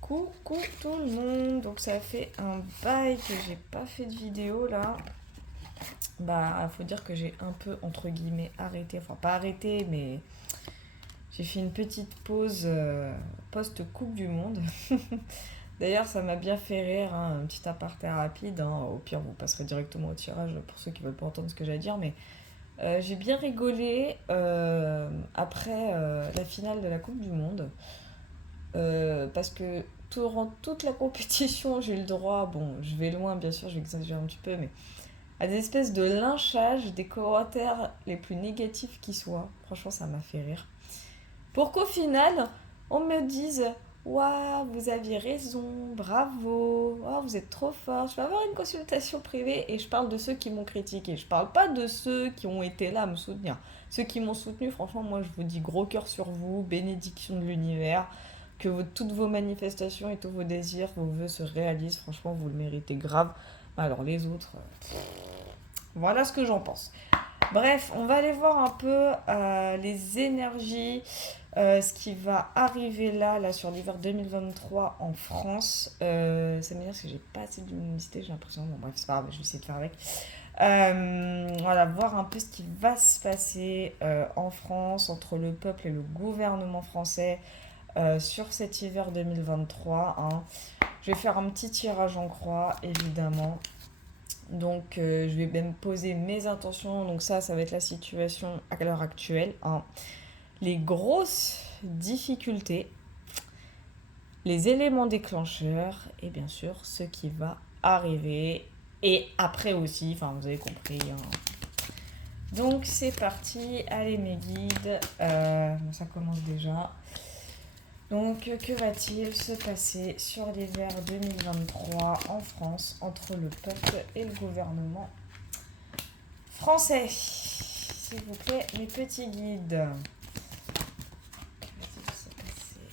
Coucou tout le monde, donc ça fait un bail que j'ai pas fait de vidéo là. Bah, faut dire que j'ai un peu entre guillemets arrêté, enfin pas arrêté, mais j'ai fait une petite pause post-Coupe du Monde. D'ailleurs, ça m'a bien fait rire, hein, un petit aparté rapide, hein. Au pire, vous passerez directement au tirage pour ceux qui veulent pas entendre ce que j'ai à dire, mais j'ai bien rigolé après la finale de la Coupe du Monde. Parce que durant toute la compétition, j'ai eu le droit, bon, je vais loin, bien sûr, je vais exagérer un petit peu, mais à des espèces de lynchage, des commentaires les plus négatifs qui soient. Franchement, ça m'a fait rire. Pour qu'au final, on me dise: Waouh, vous aviez raison, bravo, oh, vous êtes trop fort. Je vais avoir une consultation privée et je parle de ceux qui m'ont critiqué. Je parle pas de ceux qui ont été là à me soutenir. Ceux qui m'ont soutenu, franchement, moi je vous dis gros cœur sur vous, bénédiction de l'univers, que toutes vos manifestations et tous vos désirs, vos vœux se réalisent. Franchement, vous le méritez grave. Alors les autres, voilà ce que j'en pense. Bref, on va aller voir un peu les énergies, ce qui va arriver là sur l'hiver 2023 en France. Ça m'énerve parce que j'ai pas assez de luminosité, j'ai l'impression. Bon, bref, c'est pas grave, je vais essayer de faire avec. Voilà, voir un peu ce qui va se passer en France entre le peuple et le gouvernement français sur cet hiver 2023, hein. Je vais faire un petit tirage en croix, évidemment. Donc, je vais même poser mes intentions. Donc, ça va être la situation à l'heure actuelle, hein. Les grosses difficultés, les éléments déclencheurs et bien sûr ce qui va arriver. Et après aussi, enfin, vous avez compris, hein. Donc, c'est parti. Allez, mes guides. Bon, ça commence déjà. Donc, que va-t-il se passer sur l'hiver 2023 en France entre le peuple et le gouvernement français? S'il vous plaît, mes petits guides. Que va-t-il se passer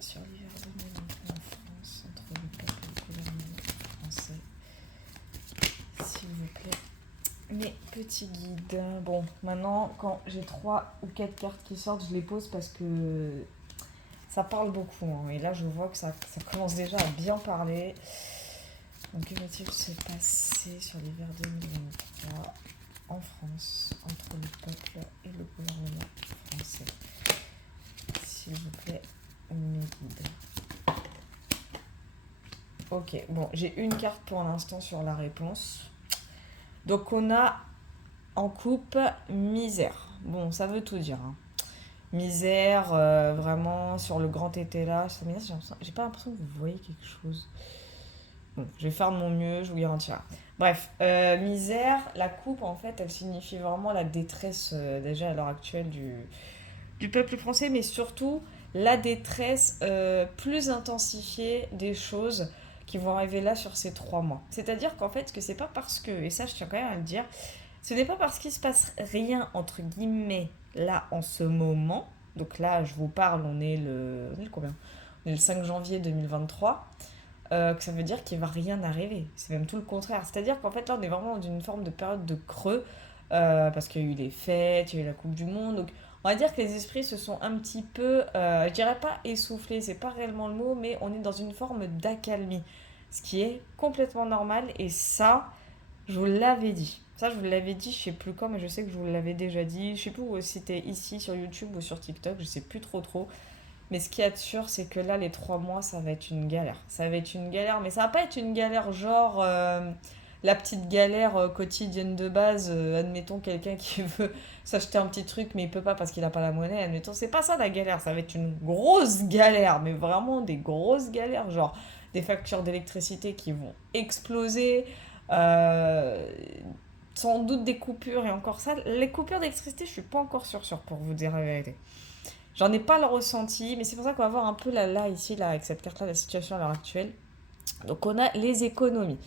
sur l'hiver 2023 en France entre le peuple et le gouvernement français? S'il vous plaît, mes petits guides. Bon, maintenant, quand j'ai 3 ou 4 cartes qui sortent, je les pose parce que ça parle beaucoup, hein. Et là, je vois que ça commence déjà à bien parler. Donc, que va-t-il se passer sur l'hiver 2023 en France entre le peuple et le gouvernement français? S'il vous plaît, mes guides. Ok, bon, j'ai une carte pour l'instant sur la réponse. Donc, on a en coupe misère. Bon, ça veut tout dire, hein. Misère, vraiment, sur le grand été là. J'ai pas l'impression que vous voyez quelque chose. Bon, je vais faire de mon mieux, je vous garantis. Bref, misère, la coupe, en fait, elle signifie vraiment la détresse, déjà à l'heure actuelle, du peuple français, mais surtout la détresse plus intensifiée des choses qui vont arriver là sur ces 3 mois. C'est-à-dire qu'en fait, que c'est pas parce que, et ça je tiens quand même à le dire, ce n'est pas parce qu'il se passe rien, entre guillemets, là en ce moment. Donc là, je vous parle, on est le combien? On est le 5 janvier 2023. Que ça veut dire qu'il va rien arriver. C'est même tout le contraire. C'est-à-dire qu'en fait, là, on est vraiment dans une forme de période de creux, parce qu'il y a eu les fêtes, il y a eu la Coupe du Monde. Donc, on va dire que les esprits se sont un petit peu, je dirais pas essoufflés, c'est pas réellement le mot, mais on est dans une forme d'accalmie. Ce qui est complètement normal, et ça, je vous l'avais dit. Ça, je vous l'avais dit, je sais plus quand, mais je sais que je vous l'avais déjà dit. Je sais plus si c'était ici sur YouTube ou sur TikTok, je sais plus trop. Mais ce qu'il y a de sûr, c'est que là, les 3 mois, ça va être une galère. Ça va être une galère, mais ça va pas être une galère genre la petite galère quotidienne de base. Admettons quelqu'un qui veut s'acheter un petit truc, mais il peut pas parce qu'il a pas la monnaie. Admettons, c'est pas ça la galère. Ça va être une grosse galère, mais vraiment des grosses galères. Genre des factures d'électricité qui vont exploser. euh, Sans doute des coupures et encore ça. Les coupures d'électricité, je suis pas encore sûre pour vous dire la vérité. J'en ai pas le ressenti, mais c'est pour ça qu'on va voir un peu là ici, là, avec cette carte-là, la situation à l'heure actuelle. Donc on a les économies.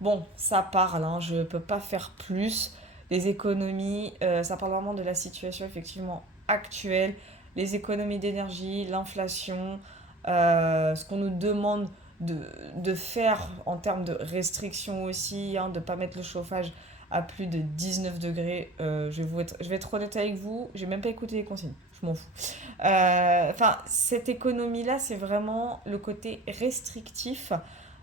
Bon, ça parle, hein, je peux pas faire plus. Les économies, ça parle vraiment de la situation effectivement actuelle. Les économies d'énergie, l'inflation, ce qu'on nous demande de, de faire en termes de restrictions aussi, hein, de ne pas mettre le chauffage à plus de 19 degrés. Je vais être honnête avec vous, j'ai même pas écouté les consignes. je m'en fous. Enfin, cette économie-là, c'est vraiment le côté restrictif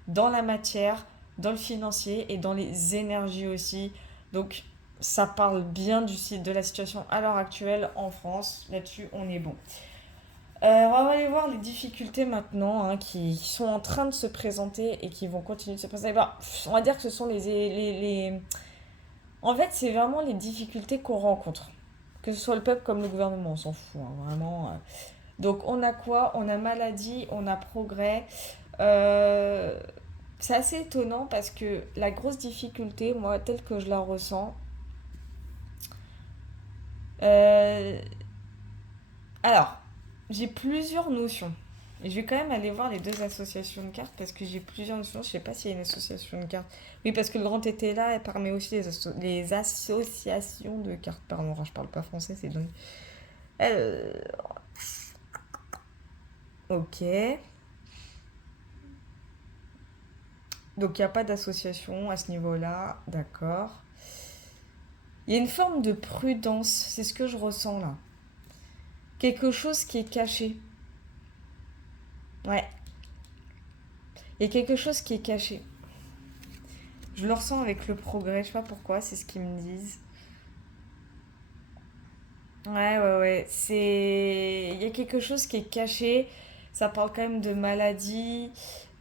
dans la matière, dans le financier et dans les énergies aussi. Donc, ça parle bien de la situation à l'heure actuelle en France. Là-dessus, on est bon. On va aller voir les difficultés maintenant qui sont en train de se présenter et qui vont continuer de se présenter. Bah, on va dire que ce sont En fait, c'est vraiment les difficultés qu'on rencontre. Que ce soit le peuple comme le gouvernement, on s'en fout, hein, vraiment. Donc, on a quoi? On a maladie, on a progrès. Euh, C'est assez étonnant parce que la grosse difficulté, moi, telle que je la ressens, euh, alors, j'ai plusieurs notions. Et je vais quand même aller voir les deux associations de cartes parce que j'ai plusieurs notions. Je sais pas s'il y a une association de cartes. Oui, parce que le grand été là, elle permet aussi les associations de cartes. Pardon, je parle pas français, c'est dingue. Euh, ok. Donc il n'y a pas d'association à ce niveau-là. D'accord. Il y a une forme de prudence. C'est ce que je ressens là. Quelque chose qui est caché. Ouais. Il y a quelque chose qui est caché. Je le ressens avec le progrès. Je sais pas pourquoi, c'est ce qu'ils me disent. Ouais. Il y a quelque chose qui est caché. Ça parle quand même de maladie.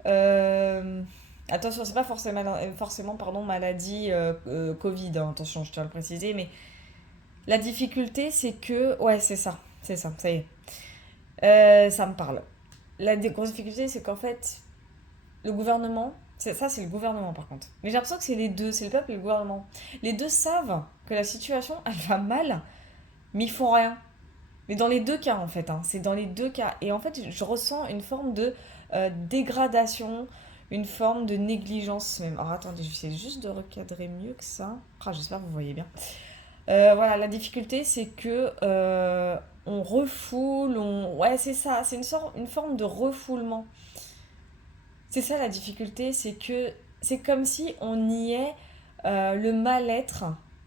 Euh, Attention, c'est pas forcément pardon, maladie Covid. Hein. Attention, je tiens à le préciser. Mais la difficulté, c'est que. Ouais, c'est ça. C'est ça, ça y est. Ça me parle. Grosse difficulté, c'est qu'en fait, le gouvernement. Ça, c'est le gouvernement par contre. Mais j'ai l'impression que c'est les deux. C'est le peuple et le gouvernement. Les deux savent que la situation, elle va mal. Mais ils font rien. Mais dans les deux cas, en fait, hein, c'est dans les deux cas. Et en fait, je ressens une forme de dégradation, une forme de négligence même. Alors attendez, je vais essayer juste de recadrer mieux que ça. Ah, j'espère que vous voyez bien. Voilà, la difficulté, c'est que on refoule, Ouais, c'est ça, c'est une forme de refoulement. C'est ça la difficulté, c'est que c'est comme si on y est le mal-être,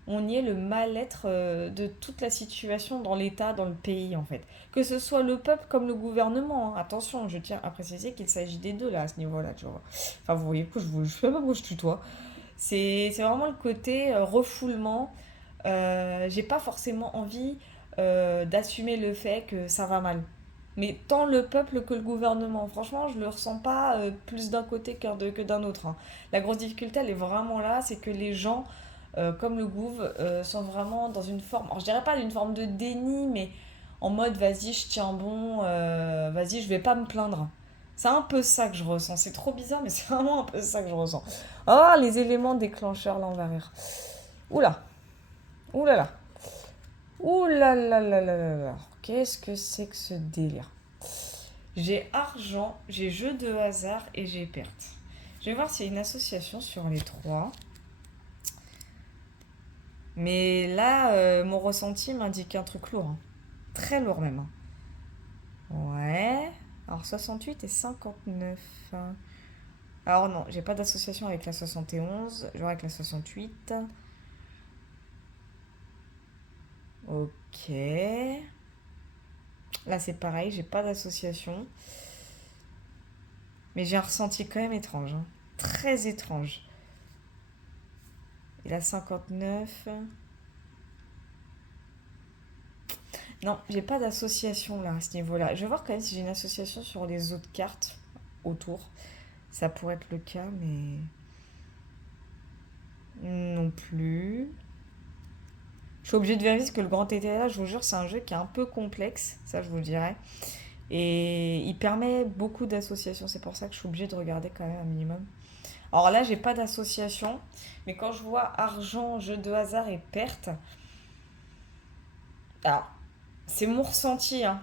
on y est le mal-être de toute la situation dans l'État, dans le pays en fait. Que ce soit le peuple comme le gouvernement, hein. Attention, je tiens à préciser qu'il s'agit des deux là à ce niveau-là, tu vois. Enfin, vous voyez, je sais même pas pourquoi je tutoie. C'est vraiment le côté refoulement. J'ai pas forcément envie d'assumer le fait que ça va mal. Mais tant le peuple que le gouvernement, franchement, je le ressens pas plus d'un côté que d'un autre. Hein. La grosse difficulté, elle est vraiment là, c'est que les gens, comme le gouv, sont vraiment dans une forme, alors je dirais pas d'une forme de déni, mais en mode vas-y, je tiens bon, vas-y, je vais pas me plaindre. C'est un peu ça que je ressens. C'est trop bizarre, mais c'est vraiment un peu ça que je ressens. Oh, les éléments déclencheurs, là, on va rire. Oula, oulala, oulala. Qu'est-ce que c'est que ce délire? J'ai argent, j'ai jeu de hasard et j'ai perte. Je vais voir s'il y a une association sur les trois. Mais là, mon ressenti m'indique un truc lourd. Hein. Très lourd même. Hein. Ouais. Alors 68 et 59. Hein. Alors non, j'ai pas d'association avec la 71. Je vois avec la 68. Ok. Là c'est pareil, j'ai pas d'association. Mais j'ai un ressenti quand même étrange. Hein. Très étrange. Et la 59. Non, j'ai pas d'association là à ce niveau-là. Je vais voir quand même si j'ai une association sur les autres cartes autour. Ça pourrait être le cas, mais non plus. Je suis obligée de vérifier parce que le grand TTA, je vous jure, c'est un jeu qui est un peu complexe, ça je vous le dirais. Et il permet beaucoup d'associations, c'est pour ça que je suis obligée de regarder quand même un minimum. Alors là, j'ai pas d'association, mais quand je vois argent, jeu de hasard et perte, alors c'est mon ressenti, hein.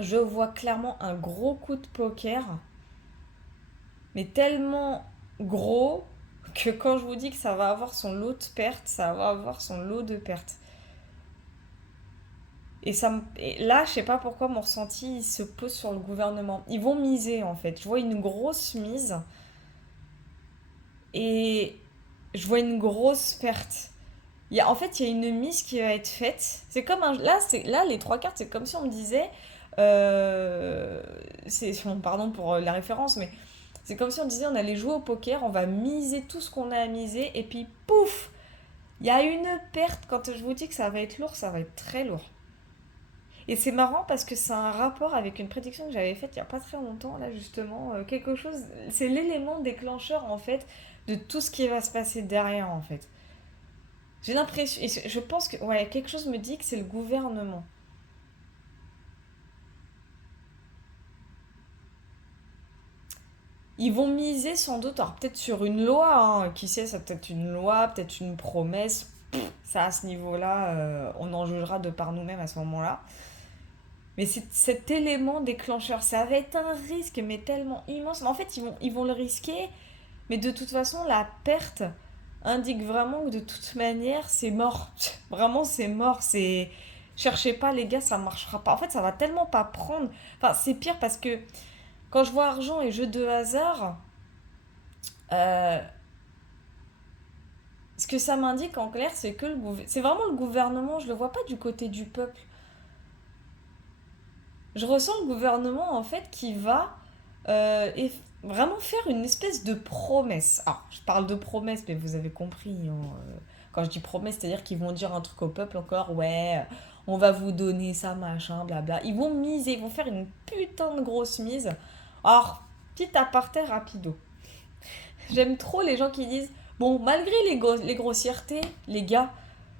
Je vois clairement un gros coup de poker, mais tellement gros que quand je vous dis que ça va avoir son lot de pertes, ça va avoir son lot de pertes. Et là, je sais pas pourquoi mon ressenti il se pose sur le gouvernement. Ils vont miser en fait. Je vois une grosse mise et je vois une grosse perte. En fait, il y a une mise qui va être faite. C'est comme un. Là, les trois cartes, c'est comme si on me disait. euh, bon, pardon pour la référence, mais c'est comme si on disait on allait jouer au poker, on va miser tout ce qu'on a à miser, et puis pouf! Il y a une perte. Quand je vous dis que ça va être lourd, ça va être très lourd. Et c'est marrant parce que c'est un rapport avec une prédiction que j'avais faite il n'y a pas très longtemps, là justement. Quelque chose. C'est l'élément déclencheur, en fait, de tout ce qui va se passer derrière, en fait. J'ai l'impression. Et je pense que. Ouais, quelque chose me dit que c'est le gouvernement. Ils vont miser sans doute, alors peut-être sur une loi, hein, qui sait, ça peut être une loi, peut-être une promesse. Ça, à ce niveau-là, on en jugera de par nous-mêmes à ce moment-là. Mais c'est cet élément déclencheur, ça va être un risque, mais tellement immense. Mais en fait, ils vont le risquer, mais de toute façon, la perte indique vraiment que de toute manière, c'est mort. Vraiment, c'est mort. Cherchez pas, les gars, ça marchera pas. En fait, ça va tellement pas prendre. Enfin, c'est pire parce que quand je vois argent et jeu de hasard, euh, ce que ça m'indique en clair, c'est que c'est vraiment le gouvernement. Je le vois pas du côté du peuple. Je ressens le gouvernement en fait qui va vraiment faire une espèce de promesse. Alors, je parle de promesse, mais vous avez compris, hein. Quand je dis promesse, c'est-à-dire qu'ils vont dire un truc au peuple encore, ouais, on va vous donner ça, machin, blabla. Ils vont miser, ils vont faire une putain de grosse mise. Alors, petit aparté rapido. J'aime trop les gens qui disent, bon, malgré les grossièretés, les gars,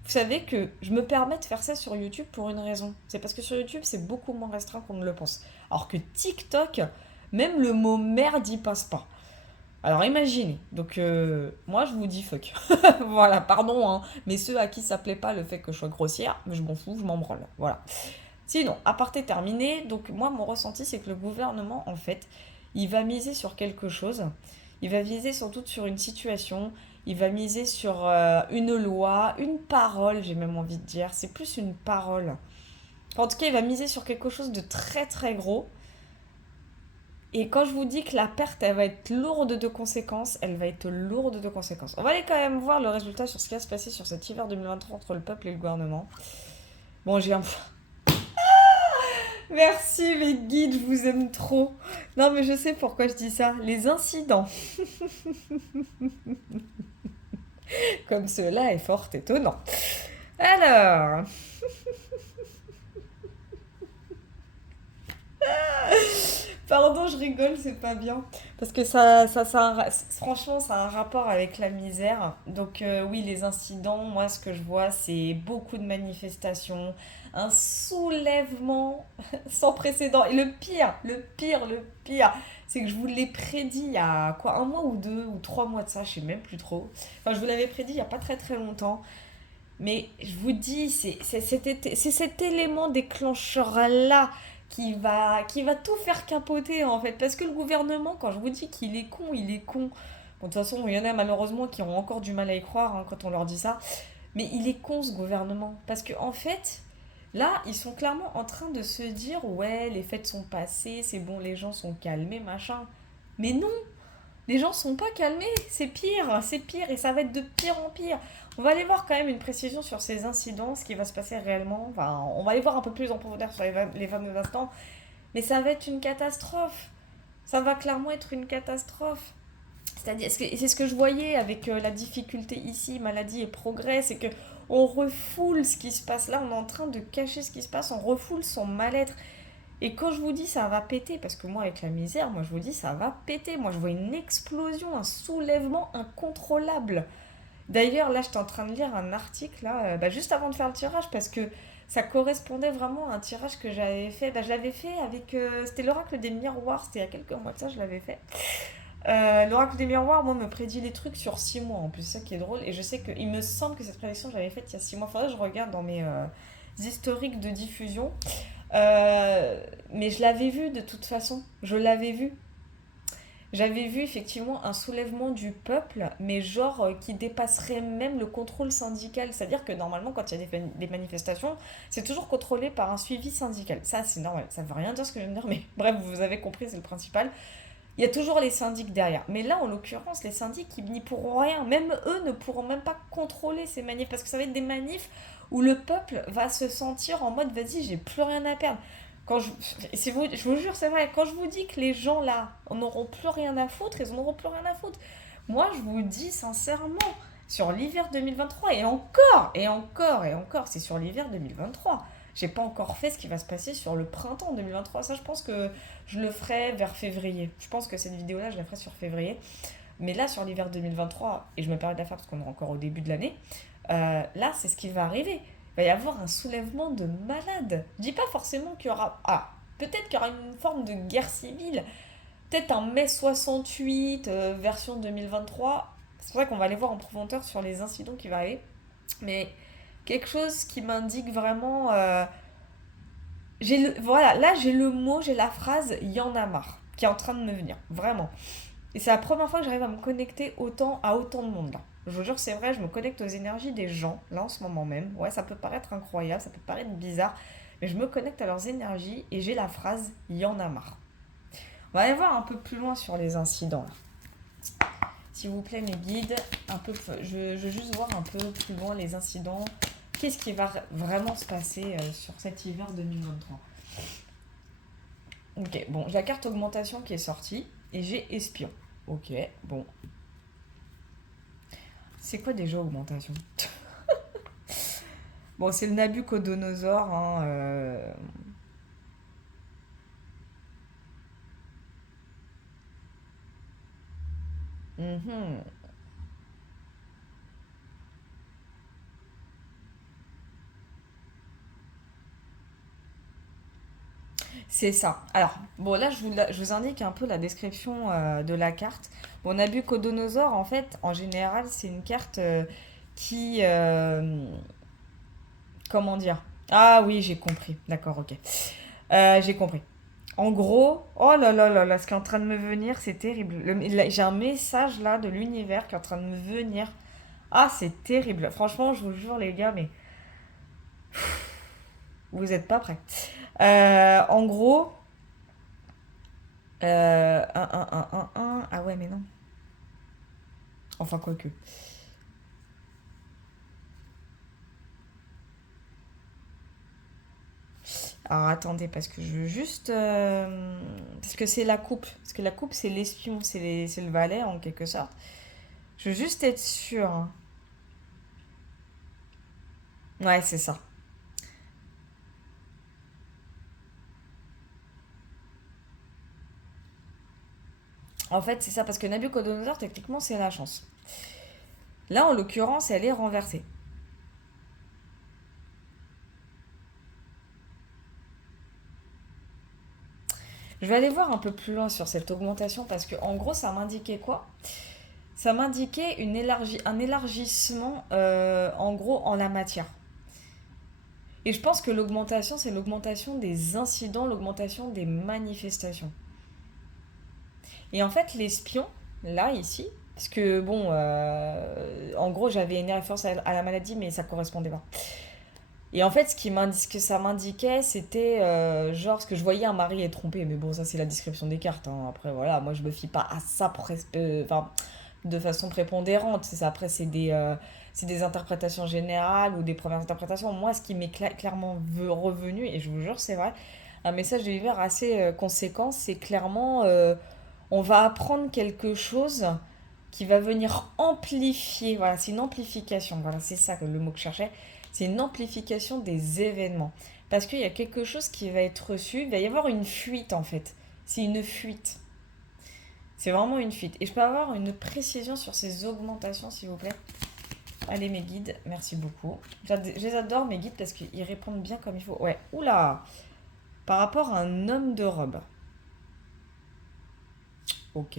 vous savez que je me permets de faire ça sur YouTube pour une raison. C'est parce que sur YouTube, c'est beaucoup moins restreint qu'on ne le pense. Alors que TikTok, même le mot merde y passe pas. Alors imaginez. Donc moi je vous dis fuck. Voilà, pardon, hein. Mais ceux à qui ça plaît pas le fait que je sois grossière, mais je m'en fous, je m'en branle. Voilà. Sinon, aparté terminé. Donc moi mon ressenti c'est que le gouvernement en fait, il va miser sur quelque chose. Il va miser sans doute sur une situation. Il va miser sur une loi, une parole, j'ai même envie de dire. C'est plus une parole. Enfin, en tout cas, il va miser sur quelque chose de très très gros. Et quand je vous dis que la perte, elle va être lourde de conséquences, elle va être lourde de conséquences. On va aller quand même voir le résultat sur ce qui va se passer sur cet hiver 2023 entre le peuple et le gouvernement. Bon, j'ai un... Merci mes guides, je vous aime trop. Non mais je sais pourquoi je dis ça. Les incidents, comme cela est fort étonnant. Alors, pardon, je rigole, c'est pas bien. Parce que franchement, ça a un rapport avec la misère. Donc oui, les incidents, moi, ce que je vois, c'est beaucoup de manifestations, un soulèvement sans précédent. Et le pire, c'est que je vous l'ai prédit il y a quoi, un mois ou deux ou 3 mois de ça, je sais même plus trop. Enfin, je vous l'avais prédit il y a pas très très longtemps. Mais je vous dis, c'est cet élément déclencheur-là qui va tout faire capoter en fait. Parce que le gouvernement, quand je vous dis qu'il est con, il est con. Bon, de toute façon, il y en a malheureusement qui ont encore du mal à y croire, hein, quand on leur dit ça. Mais il est con ce gouvernement. Parce que en fait, là, ils sont clairement en train de se dire, ouais, les fêtes sont passées, c'est bon, les gens sont calmés, machin. Mais non, les gens sont pas calmés, c'est pire, et ça va être de pire en pire. On va aller voir quand même une précision sur ces incidents, ce qui va se passer réellement. Enfin, on va aller voir un peu plus en profondeur sur les fameux instants, mais ça va être une catastrophe. Ça va clairement être une catastrophe. C'est-à-dire, c'est ce que je voyais avec la difficulté ici, maladie et progrès, c'est que on refoule ce qui se passe là, on est en train de cacher ce qui se passe, on refoule son mal-être. Et quand je vous dis ça va péter, parce que moi avec la misère, moi je vous dis ça va péter, moi je vois une explosion, un soulèvement incontrôlable. D'ailleurs là j'étais en train de lire un article là, juste avant de faire le tirage, parce que ça correspondait vraiment à un tirage que j'avais fait. Je l'avais fait avec, c'était l'oracle des miroirs, c'était il y a quelques mois de ça, je l'avais fait. L'oracle des miroirs, moi, me prédit les trucs sur 6 mois en plus, c'est ça qui est drôle. Et je sais que, il me semble que cette prédiction, je l'avais faite il y a 6 mois. Faudrait que je regarde dans mes historiques de diffusion. Mais je l'avais vu de toute façon. Je l'avais vu. J'avais vu effectivement un soulèvement du peuple, mais genre qui dépasserait même le contrôle syndical. C'est-à-dire que normalement, quand il y a des manifestations, c'est toujours contrôlé par un suivi syndical. Ça, c'est normal. Ça veut rien dire ce que je viens de dire, mais bref, vous avez compris, c'est le principal. il y a toujours les syndics derrière. Mais là, en l'occurrence, les syndics, ils n'y pourront rien. Même eux ne pourront même pas contrôler ces manifs. Parce que ça va être des manifs où le peuple va se sentir en mode, vas-y, j'ai plus rien à perdre. Quand je vous jure, c'est vrai, quand je vous dis que les gens là n'auront plus rien à foutre, ils n'en auront plus rien à foutre. Moi, je vous dis sincèrement, sur l'hiver 2023, et encore, et encore, et encore, c'est sur l'hiver 2023. J'ai pas encore fait ce qui va se passer sur le printemps 2023. Ça, je pense que je le ferai vers février. Je pense que cette vidéo-là, je la ferai sur février. Mais là, sur l'hiver 2023, et je me permets de la faire parce qu'on est encore au début de l'année, là, c'est ce qui va arriver. Il va y avoir un soulèvement de malades. Je dis pas forcément qu'il y aura... Ah, peut-être qu'il y aura une forme de guerre civile. Peut-être un mai 68, version 2023. C'est pour ça qu'on va aller voir en profondeur sur les incidents qui vont arriver. Mais quelque chose qui m'indique vraiment... voilà, là j'ai le mot, j'ai la phrase «y en a marre» qui est en train de me venir, vraiment. Et c'est la première fois que j'arrive à me connecter autant à autant de monde là. Je vous jure, c'est vrai, je me connecte aux énergies des gens, là en ce moment même. Ouais, ça peut paraître incroyable, ça peut paraître bizarre, mais je me connecte à leurs énergies et j'ai la phrase «y en a marre». On va aller voir un peu plus loin sur les incidents là. S'il vous plaît, mes guides, je veux juste voir un peu plus loin les incidents. Qu'est-ce qui va vraiment se passer sur cet hiver 2023? Ok, bon, j'ai la carte augmentation qui est sortie et j'ai espion. Ok, bon. C'est quoi déjà augmentation? Bon, c'est le Nabucodonosor. Hein, mhm. C'est ça. Alors, bon, là, je vous indique un peu la description de la carte. Bon, Nabucodonosor, en fait, en général, c'est une carte qui... comment dire? Ah oui, j'ai compris. D'accord, ok. J'ai compris. En gros, oh là là là là, ce qui est en train de me venir, c'est terrible. J'ai un message là de l'univers qui est en train de me venir. Ah, c'est terrible. Franchement, je vous jure, les gars, mais vous n'êtes pas prêts. En gros, ah ouais, mais non. Enfin, quoique. Alors attendez, parce que je veux juste. Parce que c'est la coupe. Parce que la coupe, c'est l'espion, c'est le valet en quelque sorte. Je veux juste être sûre. Hein. Ouais, c'est ça. En fait, c'est ça, parce que Nabucodonosor, techniquement, c'est la chance. Là, en l'occurrence, elle est renversée. Je vais aller voir un peu plus loin sur cette augmentation parce que en gros, ça m'indiquait quoi? Ça m'indiquait un élargissement en gros en la matière. Et je pense que l'augmentation, c'est l'augmentation des incidents, l'augmentation des manifestations. Et en fait, l'espion, là, ici, parce que bon, en gros, j'avais une référence à la maladie, mais ça correspondait pas. Et en fait, ce que ça m'indiquait, c'était genre, ce que je voyais un mari est trompé. Mais bon, ça, c'est la description des cartes. Hein. Après, voilà, moi, je me fie pas à ça enfin, de façon prépondérante. C'est ça. Après, c'est des interprétations générales ou des premières interprétations. Moi, ce qui m'est clairement revenu, et je vous jure, c'est vrai, un message de l'hiver assez conséquent, c'est clairement, on va apprendre quelque chose qui va venir amplifier. Voilà, c'est une amplification. Voilà, c'est ça le mot que je cherchais. C'est une amplification des événements. Parce qu'il y a quelque chose qui va être reçu, il va y avoir une fuite en fait. C'est une fuite. C'est vraiment une fuite. Et je peux avoir une précision sur ces augmentations, s'il vous plaît? Allez, mes guides, merci beaucoup. Je les adore, mes guides, parce qu'ils répondent bien comme il faut. Ouais, oula! Par rapport à un homme de robe. Ok.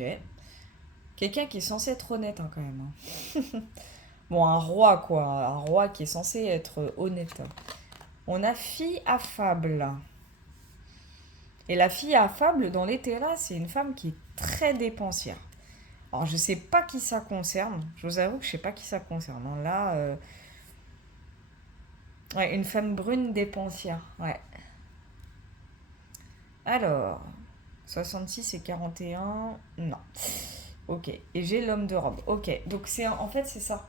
Quelqu'un qui est censé être honnête, hein, quand même. Hein. Bon, un roi, quoi. Un roi qui est censé être honnête. On a fille affable. Et la fille affable, dans les terrains, c'est une femme qui est très dépensière. Alors, je sais pas qui ça concerne. Je vous avoue que je sais pas qui ça concerne. Hein. Là, ouais, une femme brune dépensière. Ouais. Alors, 66 et 41. Non. Ok. Et j'ai l'homme de robe. Ok. Donc en fait c'est ça.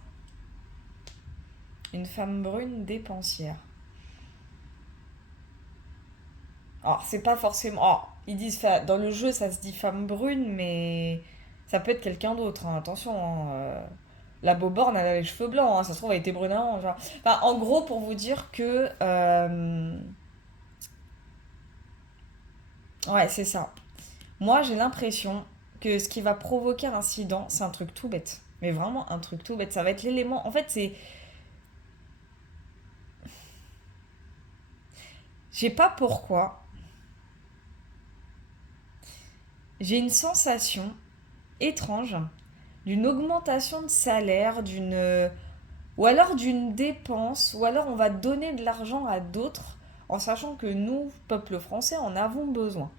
Une femme brune dépensière. Alors c'est pas forcément. Alors, ils disent dans le jeu ça se dit femme brune, mais ça peut être quelqu'un d'autre. Hein. Attention. Hein. La Boborne, elle a les cheveux blancs. Hein. Ça se trouve, elle était brune avant. Genre. Enfin, en gros, pour vous dire que. Ouais, c'est ça. Moi, j'ai l'impression que ce qui va provoquer un incident, c'est un truc tout bête. Mais vraiment un truc tout bête. Ça va être l'élément. En fait, c'est. Je sais pas pourquoi. J'ai une sensation étrange d'une augmentation de salaire, d'une. Ou alors d'une dépense, ou alors on va donner de l'argent à d'autres en sachant que nous, peuple français, en avons besoin.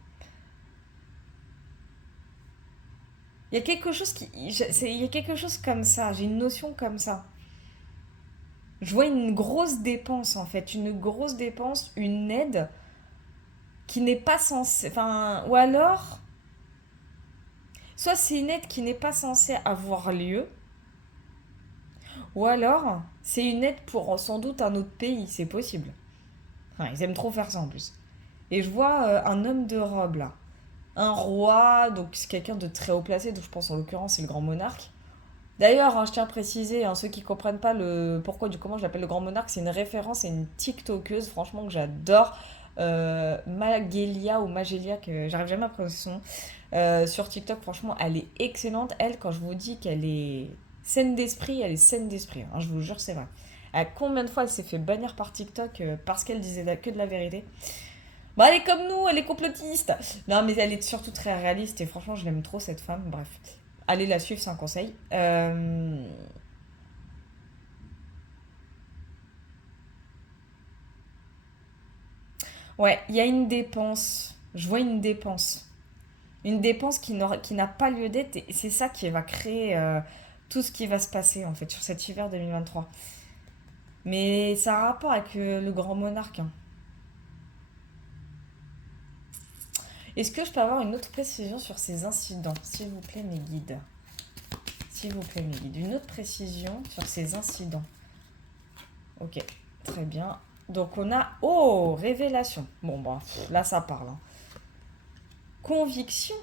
Il y a quelque chose il y a quelque chose comme ça, j'ai une notion comme ça. Je vois une grosse dépense en fait, une grosse dépense, une aide qui n'est pas censée. Enfin, ou alors, soit c'est une aide qui n'est pas censée avoir lieu, ou alors c'est une aide pour sans doute un autre pays, c'est possible. Enfin, ils aiment trop faire ça en plus. Et je vois un homme de robe là. Un roi, donc c'est quelqu'un de très haut placé, donc je pense en l'occurrence c'est le grand monarque. D'ailleurs, hein, je tiens à préciser, hein, ceux qui comprennent pas le pourquoi du comment je l'appelle le grand monarque, c'est une référence, c'est une TikTokeuse, franchement, que j'adore. Magelia ou Magelia, que j'arrive jamais à prononcer son nom. Sur TikTok, franchement, elle est excellente. Elle, quand je vous dis qu'elle est saine d'esprit, elle est saine d'esprit. Hein, je vous jure, c'est vrai. Combien de fois elle s'est fait bannir par TikTok parce qu'elle disait que de la vérité. Bah, elle est comme nous, elle est complotiste. Non, mais elle est surtout très réaliste et franchement, je l'aime trop cette femme. Bref, allez la suivre, c'est un conseil. Ouais, il y a une dépense. Je vois une dépense. Une dépense qui n'a pas lieu d'être et c'est ça qui va créer tout ce qui va se passer en fait sur cet hiver 2023. Mais ça a un rapport avec le grand monarque. Hein. Est-ce que je peux avoir une autre précision sur ces incidents, s'il vous plaît, mes guides? S'il vous plaît, mes guides. Une autre précision sur ces incidents. Ok, très bien. Donc on a... Oh, révélation. Bon, bah, là ça parle. Hein. Conviction.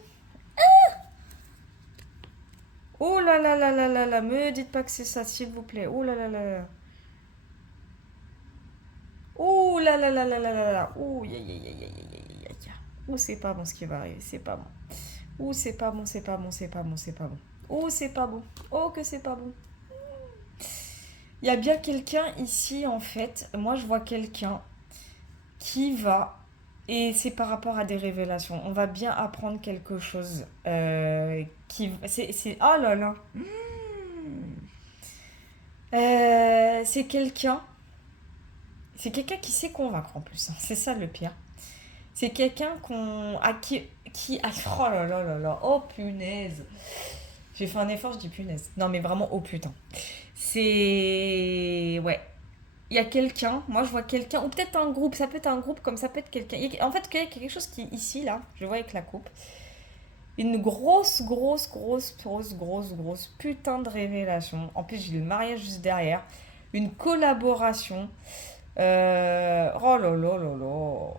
Oh là là là là là là, me dites pas que c'est ça, s'il vous plaît. Oh là là là là. Oh là là là là là là là. Oh, ya ya ya ya ya ya ya ya. Oh, c'est pas bon ce qui va arriver, c'est pas bon. Oh, c'est pas bon, c'est pas bon, c'est pas bon, c'est pas bon. Oh, c'est pas bon. Oh, que c'est pas bon. Il y a bien quelqu'un ici, en fait. Moi, je vois quelqu'un qui va, et c'est par rapport à des révélations, on va bien apprendre quelque chose. Oh là là. C'est quelqu'un. C'est quelqu'un qui sait convaincre en plus. Hein. C'est ça le pire. C'est quelqu'un à qui oh là là là là. Oh punaise. J'ai fait un effort, je dis punaise. Non mais vraiment oh putain. C'est ouais. Il y a quelqu'un, moi je vois quelqu'un, ou peut-être un groupe, ça peut être un groupe comme ça peut être quelqu'un. En fait, il y a quelque chose qui, ici, là, je vois avec la coupe, une grosse putain de révélation. En plus, j'ai le mariage juste derrière. Une collaboration. Oh là là là là.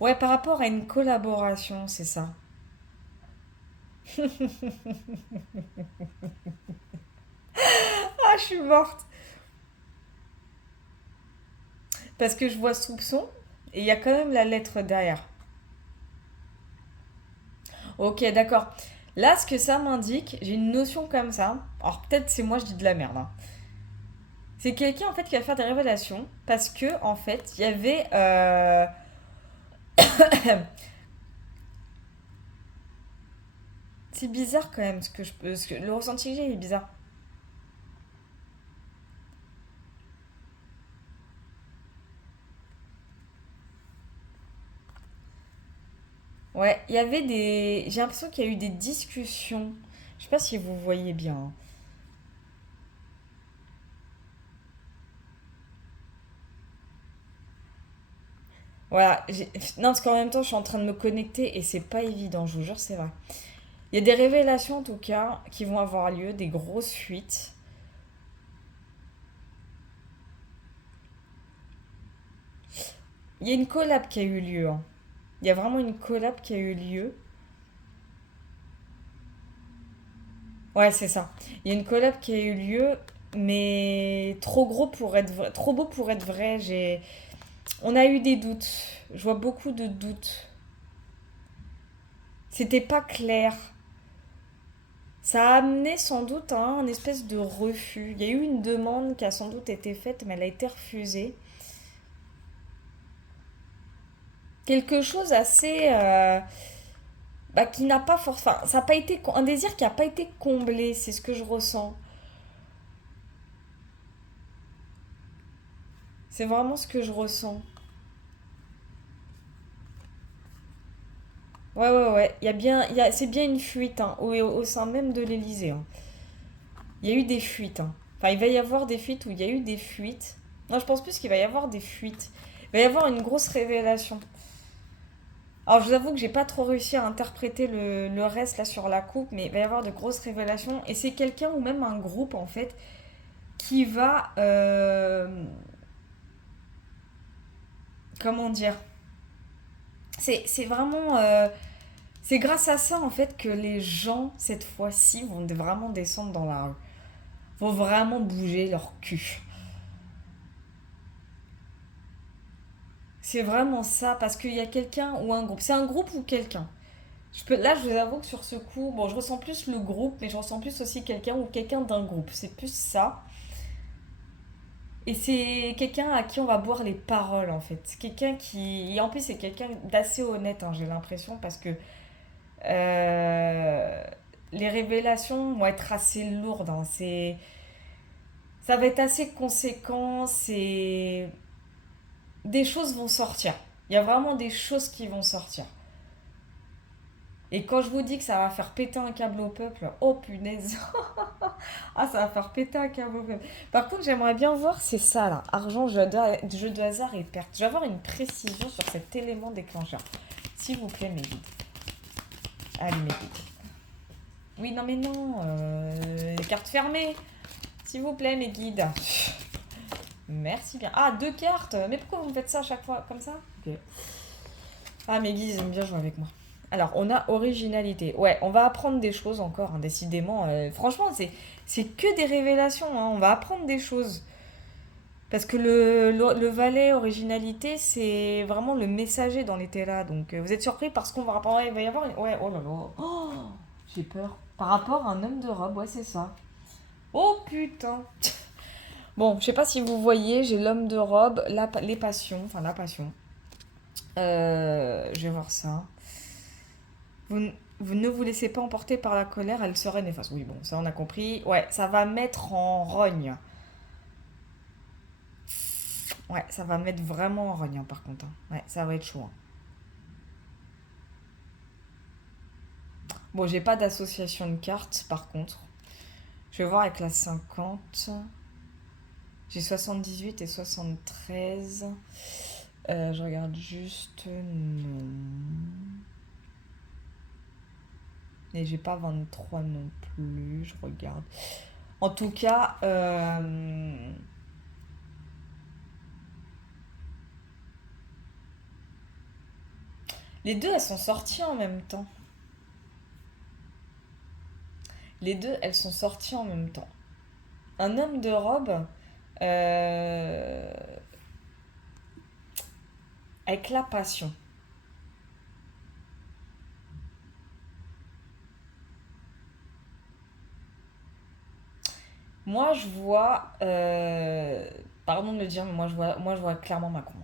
Ouais, par rapport à une collaboration, c'est ça. Ah, je suis morte. Parce que je vois soupçon et il y a quand même la lettre derrière. Ok, d'accord. Là, ce que ça m'indique, j'ai une notion comme ça. Alors peut-être c'est moi, je dis de la merde. Hein. C'est quelqu'un en fait qui va faire des révélations parce que en fait, il y avait c'est bizarre quand même le ressenti que j'ai est bizarre. Ouais, il y avait des j'ai l'impression qu'il y a eu des discussions. Je sais pas si vous voyez bien. Hein. Voilà. Non, parce qu'en même temps, je suis en train de me connecter et c'est pas évident, je vous jure, c'est vrai. Il y a des révélations en tout cas qui vont avoir lieu, des grosses fuites. Il y a une collab qui a eu lieu, hein. Il y a vraiment une collab qui a eu lieu. Ouais, c'est ça. Il y a une collab qui a eu lieu, mais trop gros pour être vrai, trop beau pour être vrai. On a eu des doutes. Je vois beaucoup de doutes. C'était pas clair. Ça a amené sans doute à un espèce de refus. Il y a eu une demande qui a sans doute été faite, mais elle a été refusée. Quelque chose assez, bah, qui n'a pas forcément, enfin, ça a pas été un désir qui n'a pas été comblé. C'est ce que je ressens. C'est vraiment ce que je ressens. Ouais, ouais, ouais. Il y a bien, c'est bien une fuite, hein, au sein même de l'Élysée, hein. Il y a eu des fuites, hein. Enfin, il va y avoir des fuites où il y a eu des fuites. Non, je pense plus qu'il va y avoir des fuites. Il va y avoir une grosse révélation. Alors, je vous avoue que j'ai pas trop réussi à interpréter le reste là sur la coupe, mais il va y avoir de grosses révélations. Et c'est quelqu'un ou même un groupe en fait qui va, comment dire, c'est vraiment, c'est grâce à ça en fait que les gens cette fois-ci vont vraiment descendre dans la rue, vont vraiment bouger leur cul. C'est vraiment ça, parce qu'il y a quelqu'un ou un groupe. C'est un groupe ou quelqu'un. Là, je vous avoue que sur ce coup, bon, je ressens plus le groupe, mais je ressens plus aussi quelqu'un ou quelqu'un d'un groupe. C'est plus ça. Et c'est quelqu'un à qui on va boire les paroles, en fait. C'est quelqu'un qui. Et en plus, c'est quelqu'un d'assez honnête, hein, j'ai l'impression, parce que euh, les révélations vont être assez lourdes, hein. Ça va être assez conséquent. Des choses vont sortir. Il y a vraiment des choses qui vont sortir. Et quand je vous dis que ça va faire péter un câble au peuple, oh punaise! Ah, ça va faire péter un câble au peuple. Par contre, j'aimerais bien voir, c'est ça là, argent, jeu de hasard et perte. Je vais avoir une précision sur cet élément déclencheur. S'il vous plaît, mes guides. Allez, mes guides. Oui, non, mais non, cartes fermées. S'il vous plaît, mes guides. Merci bien. Ah, deux cartes. Mais pourquoi vous me faites ça à chaque fois comme ça? Ok. Ah, mes guides, ils aiment bien jouer avec moi. Alors, on a originalité. Ouais, on va apprendre des choses encore, hein, décidément. Franchement, c'est que des révélations, hein. On va apprendre des choses. Parce que le valet originalité, c'est vraiment le messager dans les là. Donc, vous êtes surpris parce qu'on va apprendre. Ouais, il va y avoir une. Ouais, oh là là. Oh, j'ai peur. Par rapport à un homme de robe, ouais, c'est ça. Oh putain. Bon, je sais pas si vous voyez, j'ai l'homme de robe, les passions, enfin la passion. Je vais voir ça. Vous ne vous laissez pas emporter par la colère, elle serait néfaste. Oui, bon, ça on a compris. Ouais, ça va mettre en rogne. Ouais, ça va mettre vraiment en rogne, hein, par contre, hein. Ouais, ça va être chaud, hein. Bon, j'ai pas d'association de cartes, par contre. Je vais voir avec la 50. J'ai 78 et 73. Je regarde juste. Non. Et j'ai pas 23 non plus. Je regarde. En tout cas, les deux, elles sont sorties en même temps. Les deux, elles sont sorties en même temps. Un homme de robe, euh, avec la passion. Moi, je vois, pardon de le dire, mais moi, je vois clairement Macron.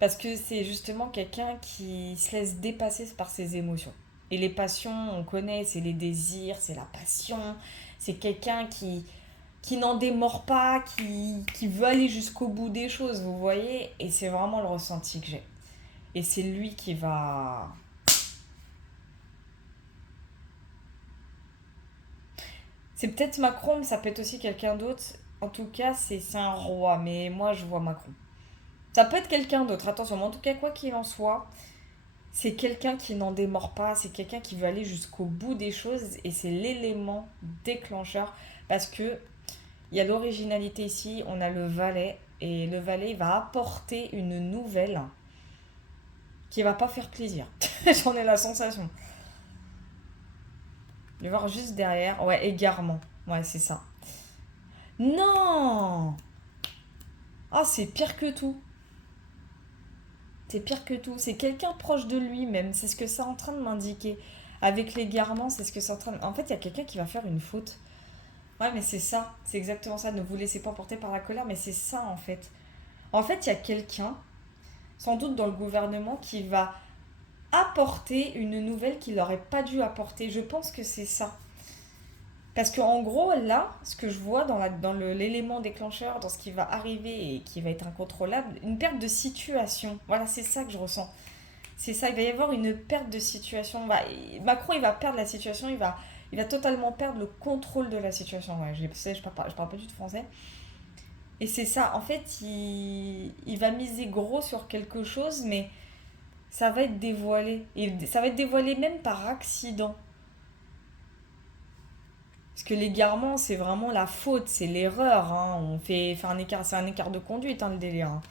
Parce que c'est justement quelqu'un qui se laisse dépasser par ses émotions. Et les passions, on connaît, c'est les désirs, c'est la passion. C'est quelqu'un qui n'en démord pas, qui veut aller jusqu'au bout des choses, vous voyez. Et c'est vraiment le ressenti que j'ai. Et c'est lui qui va. C'est peut-être Macron, mais ça peut être aussi quelqu'un d'autre. En tout cas, c'est un roi, mais moi je vois Macron. Ça peut être quelqu'un d'autre, attention, mais en tout cas, quoi qu'il en soit, c'est quelqu'un qui n'en démord pas, c'est quelqu'un qui veut aller jusqu'au bout des choses et c'est l'élément déclencheur parce que il y a l'originalité ici, on a le valet et le valet va apporter une nouvelle qui va pas faire plaisir. J'en ai la sensation. Je vais voir juste derrière. Ouais, égarement. Ouais, c'est ça. Non. Ah, c'est pire que tout. C'est pire que tout. C'est quelqu'un proche de lui même. C'est ce que c'est en train de m'indiquer. Avec l'égarement, c'est ce que c'est en train de... En fait, il y a quelqu'un qui va faire une faute. Ouais, mais c'est ça. C'est exactement ça. Ne vous laissez pas emporter par la colère, mais c'est ça en fait. En fait, il y a quelqu'un, sans doute dans le gouvernement, qui va apporter une nouvelle qu'il n'aurait pas dû apporter. Je pense que c'est ça. Parce que en gros, là, ce que je vois l'élément déclencheur, dans ce qui va arriver et qui va être incontrôlable, une perte de situation. Voilà, c'est ça que je ressens. C'est ça, il va y avoir une perte de situation. Macron, il va perdre la situation, il va totalement perdre le contrôle de la situation. Ouais, je parle pas du tout français. Et c'est ça, en fait, il va miser gros sur quelque chose, mais ça va être dévoilé. Et ça va être dévoilé même par accident. Parce que l'égarement, c'est vraiment la faute, c'est l'erreur. Hein. Fait un écart, c'est un écart de conduite, hein, le délire. Hein.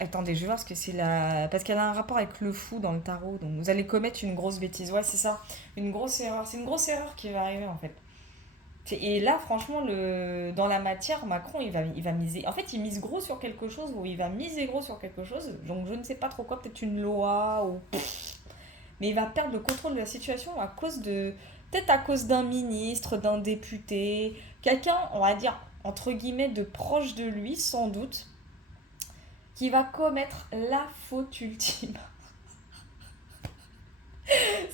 Attendez, je vais voir ce que c'est la. Parce qu'elle a un rapport avec le fou dans le tarot. Donc vous allez commettre une grosse bêtise. Ouais, c'est ça. Une grosse erreur. C'est une grosse erreur qui va arriver en fait. Et là, franchement, dans la matière, Macron, il va miser. En fait, il mise gros sur quelque chose ou il va miser gros sur quelque chose. Donc je ne sais pas trop quoi, peut-être une loi ou mais il va perdre le contrôle de la situation à cause de peut-être à cause d'un ministre, d'un député, quelqu'un, on va dire entre guillemets de proche de lui sans doute, qui va commettre la faute ultime.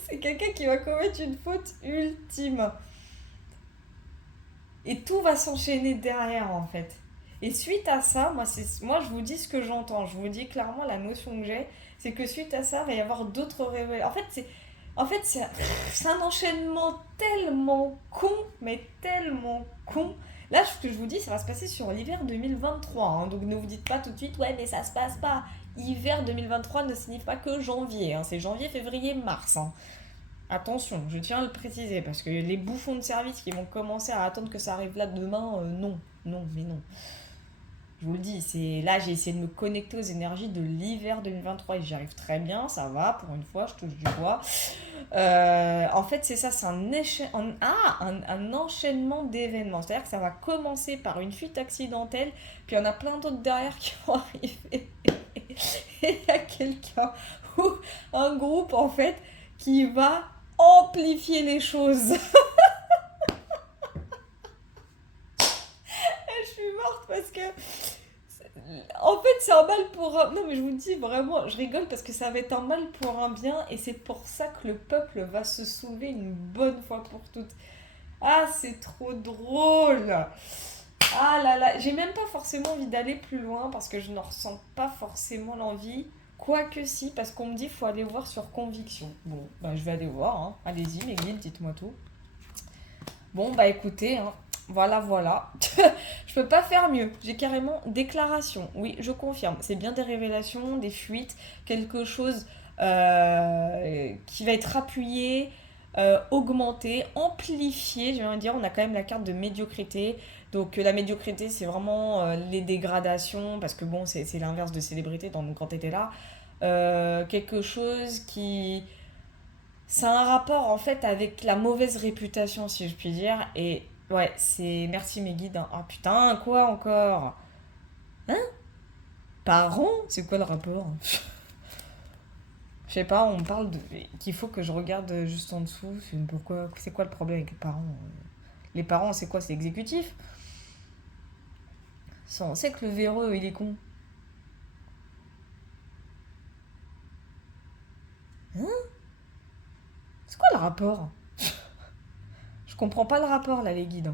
C'est quelqu'un qui va commettre une faute ultime. Et tout va s'enchaîner derrière en fait. Et suite à ça, moi je vous dis ce que j'entends. Je vous dis clairement la notion que j'ai, c'est que suite à ça, il va y avoir d'autres révélations. C'est un enchaînement tellement con, mais tellement con. Là, ce que je vous dis, ça va se passer sur l'hiver 2023. Hein, donc ne vous dites pas tout de suite, ouais, mais ça se passe pas. Hiver 2023 ne signifie pas que janvier. Hein, c'est janvier, février, mars. Hein. Attention, je tiens à le préciser, parce que les bouffons de service qui vont commencer à attendre que ça arrive là demain, non, non, mais non. Je vous le dis, c'est là j'ai essayé de me connecter aux énergies de l'hiver 2023 et j'y arrive très bien, ça va, pour une fois, je touche du bois. En fait, c'est ça, c'est un enchaînement d'événements. C'est-à-dire que ça va commencer par une fuite accidentelle, puis il y en a plein d'autres derrière qui vont arriver. Et il y a quelqu'un ou un groupe en fait qui va amplifier les choses. Je suis morte parce que en fait, c'est un mal pour un... Non, mais je vous dis vraiment, je rigole parce que ça va être un mal pour un bien et c'est pour ça que le peuple va se soulever une bonne fois pour toutes. Ah, c'est trop drôle. Ah là là, j'ai même pas forcément envie d'aller plus loin parce que je ne ressens pas forcément l'envie. Quoique si, parce qu'on me dit qu'il faut aller voir sur conviction. Bon, bah je vais aller voir, hein. Allez-y, mes guides, dites-moi tout. Bon, bah écoutez, hein. Voilà, voilà. Je peux pas faire mieux. J'ai carrément déclaration. Oui, je confirme. C'est bien des révélations, des fuites, quelque chose qui va être appuyé, augmenté, amplifié. Je vais dire, on a quand même la carte de médiocrité. Donc la médiocrité, c'est vraiment les dégradations, parce que bon, c'est l'inverse de célébrité quand t'étais là. Quelque chose qui... Ça a un rapport en fait avec la mauvaise réputation, si je puis dire. Et ouais, c'est... Merci mes guides. Hein. Oh putain, quoi encore? Hein? Parents? C'est quoi le rapport? Je sais pas, on parle de... qu'il faut que je regarde juste en dessous. Pourquoi... C'est quoi le problème avec les parents? Les parents, c'est quoi? C'est exécutif? On sait que le véreux, il est con. Hein? C'est quoi le rapport? Je comprends pas le rapport là, les guides.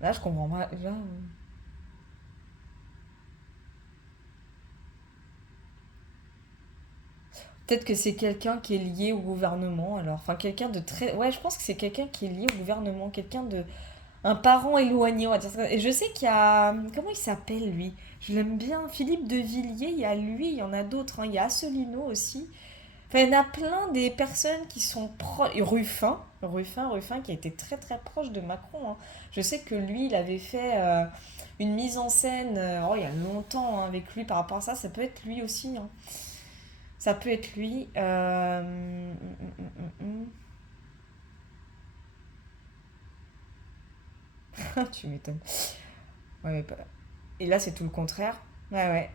Là, je comprends pas. Là, peut-être que c'est quelqu'un qui est lié au gouvernement, alors. Enfin, quelqu'un de très... Ouais, je pense que c'est quelqu'un qui est lié au gouvernement. Quelqu'un de... Un parent éloigné, on va dire ça. Et je sais qu'il y a... Comment il s'appelle, lui? Je l'aime bien. Philippe de Villiers, il y a lui, il y en a d'autres, hein. Il y a Asselineau aussi. Enfin, il y en a plein des personnes qui sont proches. Et Ruffin, qui a été très très proche de Macron, hein. Je sais que lui, il avait fait une mise en scène, oh, il y a longtemps, hein, avec lui par rapport à ça. Ça peut être lui aussi, hein. Ça peut être lui. Tu m'étonnes. Ouais, et là, c'est tout le contraire. Ouais, ouais.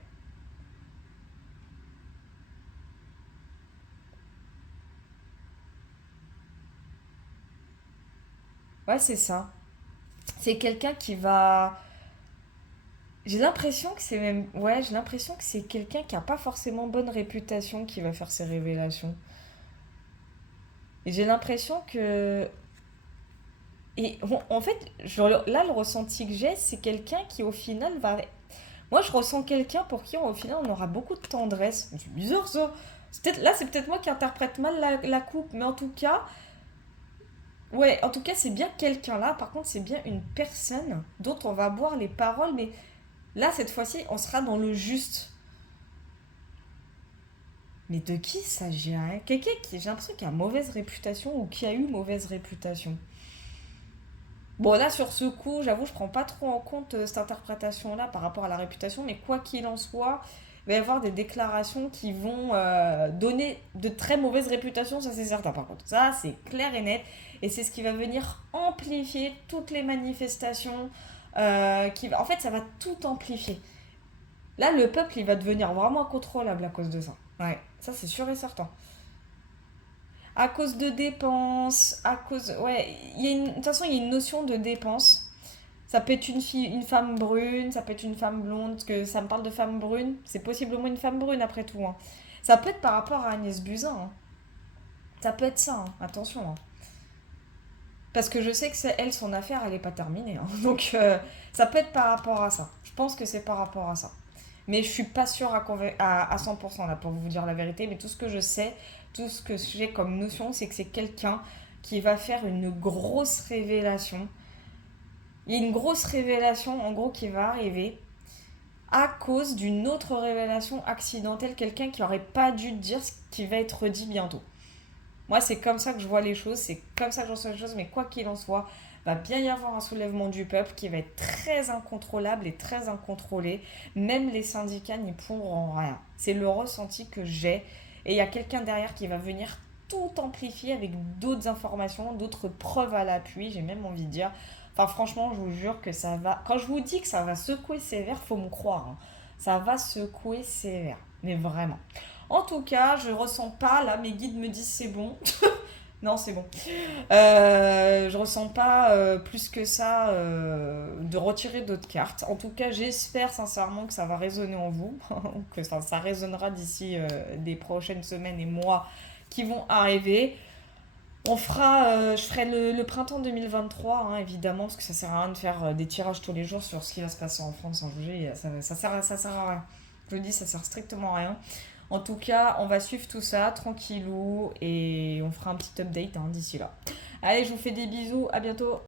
Ouais, c'est ça. C'est quelqu'un qui va. J'ai l'impression que c'est même. Ouais, j'ai l'impression que c'est quelqu'un qui a pas forcément bonne réputation qui va faire ces révélations. Et j'ai l'impression que. Et en fait, là, le ressenti que j'ai, c'est quelqu'un qui, au final, va. Moi, je ressens quelqu'un pour qui, au final, on aura beaucoup de tendresse. C'est bizarre, ça. Là, c'est peut-être moi qui interprète mal la coupe, mais en tout cas. Ouais, en tout cas, c'est bien quelqu'un là. Par contre, c'est bien une personne dont on va boire les paroles, mais là, cette fois-ci, on sera dans le juste. Mais de qui s'agirait? Quelqu'un qui, j'ai l'impression, qui a mauvaise réputation ou qui a eu mauvaise réputation. Bon, là, sur ce coup, j'avoue, je prends pas trop en compte cette interprétation-là par rapport à la réputation, mais quoi qu'il en soit, il va y avoir des déclarations qui vont donner de très mauvaises réputations, ça c'est certain par contre. Ça, c'est clair et net, et c'est ce qui va venir amplifier toutes les manifestations. En fait, ça va tout amplifier. Là, le peuple, il va devenir vraiment incontrôlable à cause de ça. Ouais, ça c'est sûr et certain. À cause de dépenses, à cause... Ouais, de toute façon, il y a une notion de dépense. Ça peut être une fille, une femme brune, ça peut être une femme blonde, parce que ça me parle de femme brune. C'est possiblement une femme brune après tout, hein. Ça peut être par rapport à Agnès Buzyn, hein. Ça peut être ça, hein. Attention, hein. Parce que je sais que c'est elle, son affaire, elle n'est pas terminée, hein. Donc ça peut être par rapport à ça. Je pense que c'est par rapport à ça. Mais je suis pas sûre à 100% là pour vous dire la vérité. Mais tout ce que je sais, tout ce que j'ai comme notion, c'est que c'est quelqu'un qui va faire une grosse révélation. Il y a une grosse révélation en gros qui va arriver à cause d'une autre révélation accidentelle, quelqu'un qui aurait pas dû dire ce qui va être dit bientôt. Moi, c'est comme ça que je vois les choses, c'est comme ça que j'en vois les choses, mais quoi qu'il en soit, va bien y avoir un soulèvement du peuple qui va être très incontrôlable et très incontrôlé. Même les syndicats n'y pourront rien. C'est le ressenti que j'ai. Et il y a quelqu'un derrière qui va venir tout amplifier avec d'autres informations, d'autres preuves à l'appui, j'ai même envie de dire. Enfin, franchement, je vous jure que ça va. Quand je vous dis que ça va secouer sévère, faut me croire, hein. Ça va secouer sévère. Mais vraiment. En tout cas, je ressens pas, là, mes guides me disent c'est bon. Non, c'est bon. Je ressens pas plus que ça de retirer d'autres cartes. En tout cas, j'espère sincèrement que ça va résonner en vous, que ça résonnera d'ici des prochaines semaines et mois qui vont arriver. Je ferai le printemps 2023, hein, évidemment, parce que ça sert à rien de faire des tirages tous les jours sur ce qui va se passer en France en juillet. Ça sert à rien. Je le dis, ça sert strictement à rien. En tout cas, on va suivre tout ça tranquillou et on fera un petit update, hein, d'ici là. Allez, je vous fais des bisous, à bientôt.